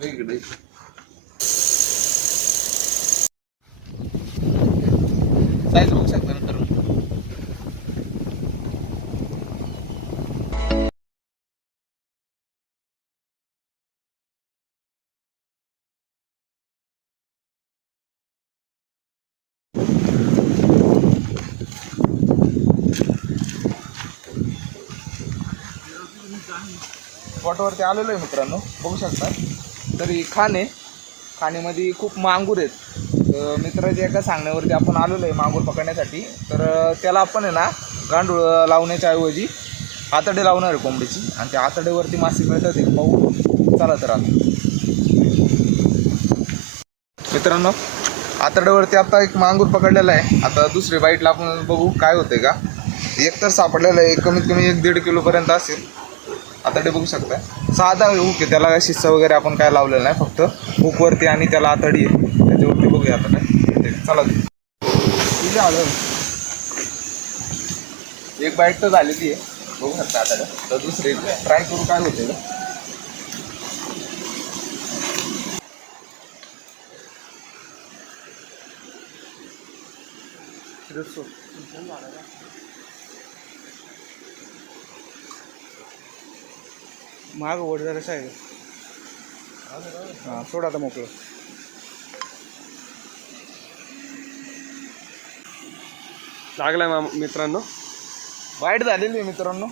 वेगळे साईज बघू शकता नंतर. स्पॉटवरती आलेलो आहे मित्रांनो, बघू शकता. तरी खाणेमध्ये खूप मांगूर आहेत. मित्राच्या एका सांगण्यावरती आपण आलेलो आहे मांगूर पकडण्यासाठी. तर त्याला आपण आहे ना गांडूळ लावण्याच्या ऐवजी आतडे लावणार आहे कोंबडीची, आणि त्या आतडेवरती मासे मिळतात एक पाहू. चला तर आता मित्रांनो, आतड्यावरती आता एक मांगूर पकडलेला आहे. आता दुसरी बाईटला आपण बघू काय होते का. एक तर सापडलेलं आहे, कमीत कमी 1-1.5 किलोपर्यंत असेल. आतडे बघू शकता. साधा हुक आहे, त्याला काय शिस्सा वगैरे आपण काय लावलेलं नाही, फक्त हुकवरती आणि त्याला आतडी आहे त्याच्यावरती. बघूया आता काय चला. आलं एक बाईट तर झालेली आहे, बघू शकता आता. तर दुसरे ट्राय करू काय होते का. माग ओढ जरासं आहे. हां सोडा आता मोकळं. लागलाय मित्रांनो, वाईट झालेली आहे मित्रांनो.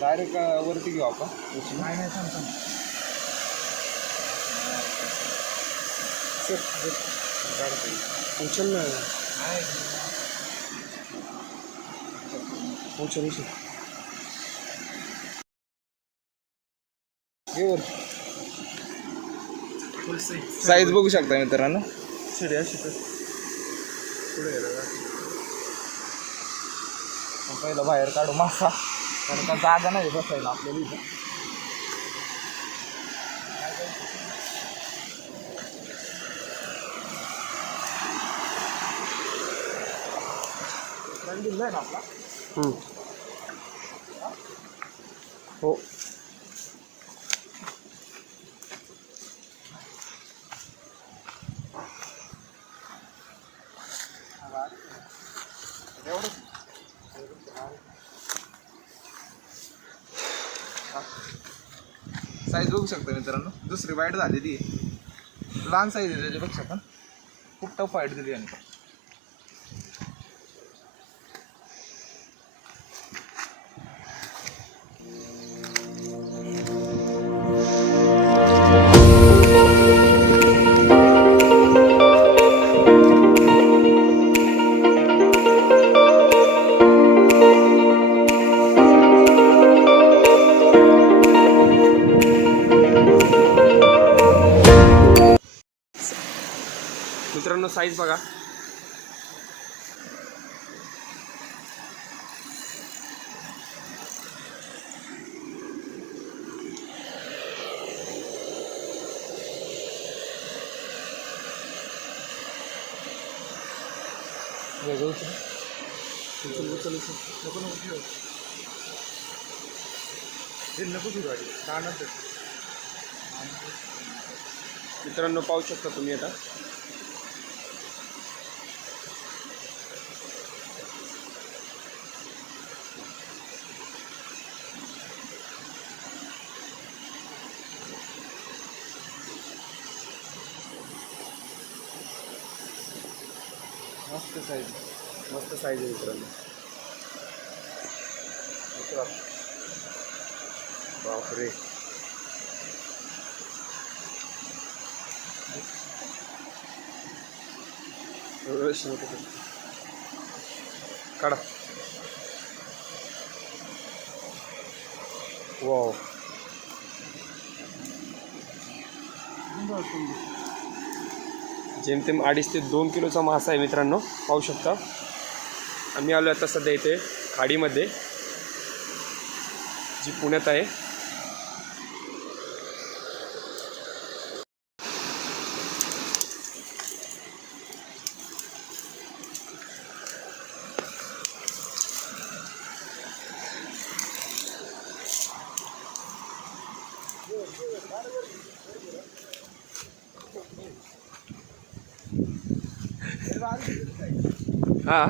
डायरेक्ट वरती घेऊ आपण. नाही सांगतो उचल ना, उचल साईज बघू शकता मित्रांनो. शिड्या शिकत पुढे पहिलं बाहेर काढू मासा, कारण का जागा नाही बसायला आपल्याला इथं. दिलं आहे ना आपला. हो साईज बघू शकता मित्रांनो. दुसरी वाईट झालेली आहे, लहान साईज आहे त्याच्यापेक्षा, पण खूप टफ वाईट दिली आणि मित्रांनो साईज बघा. मित्रांनो पाहू शकता तुम्ही आता. मस्त साईज. मस्त साईज आहे मित्रांनो. बापरे. काढा. वाव. जेमतेम 2.5 ते 2 किलोचा मासा आहे मित्रांनो, पाहू शकता. आम्ही आलो आता सध्या इथे खाडीमध्ये, जी पुण्यात आहे. हा.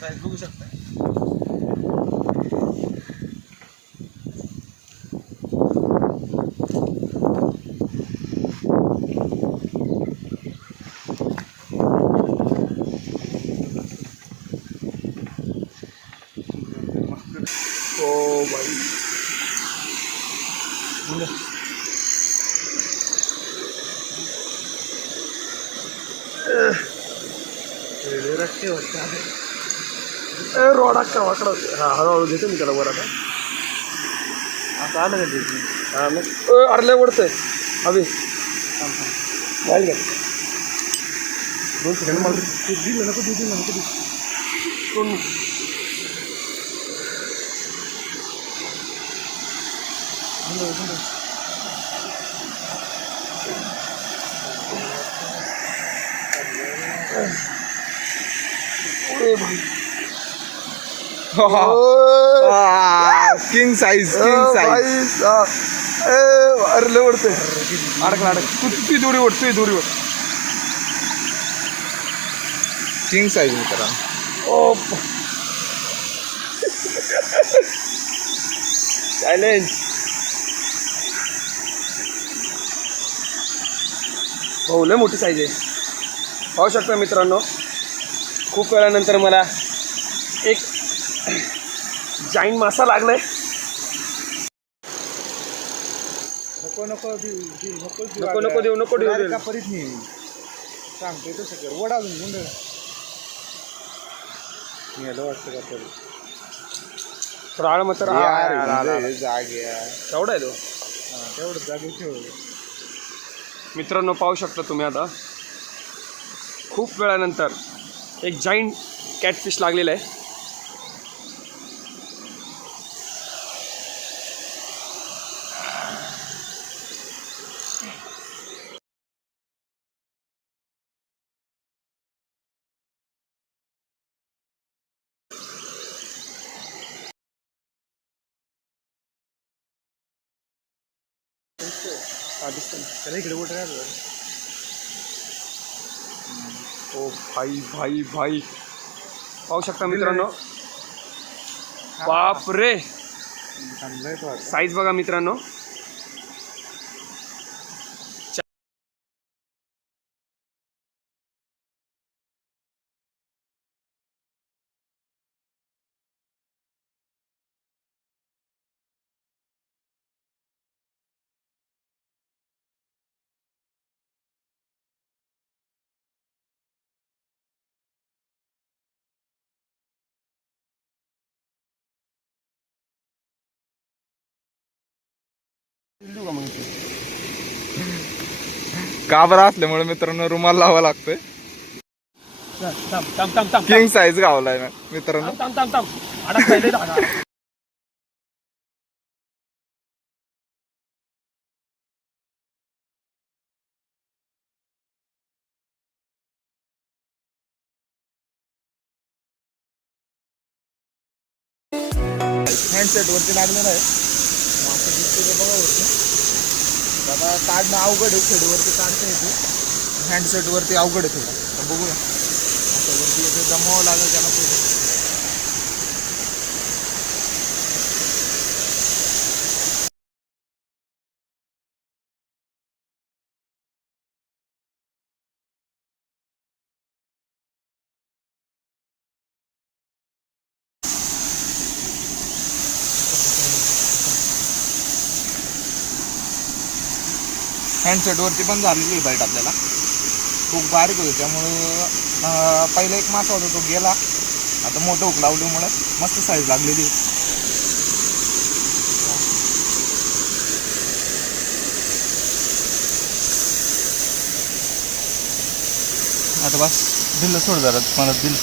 साईज बघू शकता. ओ भाई. रोडा का वाकडा. हा, हळूहळू घेतो मी त्याला वर आता. आता आलं का ते? हा मग अरले ओढतंय अभि. वाईल घ्या. 2 सेकंड मला दिलं नको दिलं नको. King size, king size. अरे ओढतंय. अडकला अडक. तू दोरी ओढ, तू दोरी ओढ. किंग साईज मित्रांनो. ओ चॅलेंज. हो लय मोठी साईज आहे, पाहू शकता मित्रांनो. खूप वेळानंतर मला एक जाईंट मासा लागलाय. नको नको देऊ नको नको नको देऊ नको देऊ. का परीत नाही सांगतोय तसं कर. वडा अजून गुंड यायला वाटतं का तरी. राळ मात्र जाग्या एवढा आहे तो. तेवढं जागे ठेव मित्रांनो. पाहू शकता तुम्ही आता खूप वेळानंतर एक जाईंट कॅटफिश लागलेला आहे. त्याला इकडे कुठे राहतो. ओ भाई भाई भाई, पाहू शकता मित्रांनो. बाप रे, साईज बघा मित्रांनो. काबरा असल्यामुळे मित्रांनो रुमाल लावा लागतोय. किंग साईज गावलाय ना मित्रांनो. हँडसेट वरती लागलेला आहे. बघा वरती दादा काढणं अवघड आहे. शेडवरती काढता येते, हँडसेट वरती अवघड आहे थोडं. बघूया वरती इथे जमावं लागेल त्याला पुढे. हँडसेटवरती पण झालेली बाईट आपल्याला खूप बारीक होते त्यामुळं पहिला एक मासा होता तो गेला. आता मोठं हुक लावल्यामुळे मस्त साईज लागलेली. आता बस दिलं सोड जरा मला दिल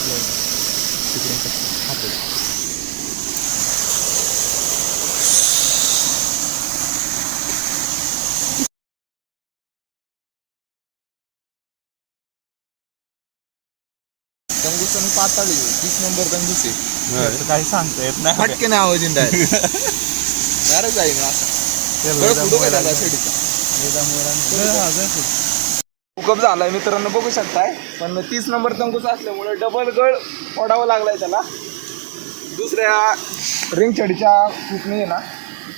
कंगूस आणि पाताळी 30 नंबर कंगूस आहे. काही सांगता येत नाही. फटके आवाज डायरेक्ट जाईल असं हुकअप झालाय मित्रांनो बघू शकताय. पण 30 नंबर तंगूस असल्यामुळे डबल गळ ओढावं लागलाय त्याला. दुसऱ्या रिंग छडीच्या हुकने आहे ना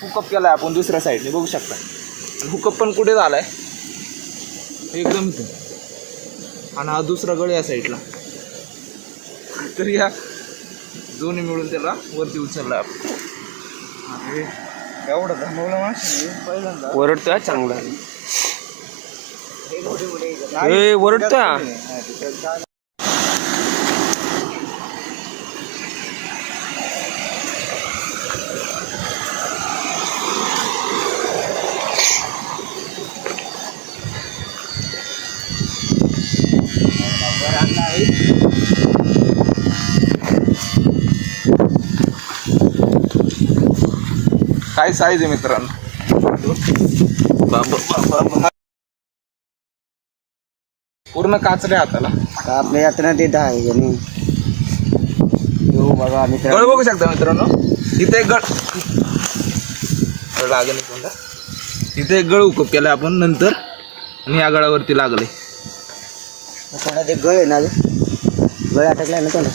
हुकअप केलाय आपण दुसऱ्या साईडने बघू शकता. हुकअप पण कुठे झालाय एकदम इथे आणि हा दुसरा गळ या साईडला. तर या दोन्ही मिळून त्याला वरती उचललाय आपण. अरे एवढं धमवलं मासे पहिल्यांदा वरडतोय चांगला. वरडतोय. काय साईज आहे मित्रांनो. पूर्ण काचरे हाताला. आपल्या यात्रा ते 10 आहे जणी. बघा गळ बघू शकता मित्रांनो. इथे एक गळ लागेल कोणता. इथे एक गळ उकप केलाय आपण नंतर आणि या गळावरती लागले. थोडा ते गळ आहे ना गळ अटकलाय ना त्याला.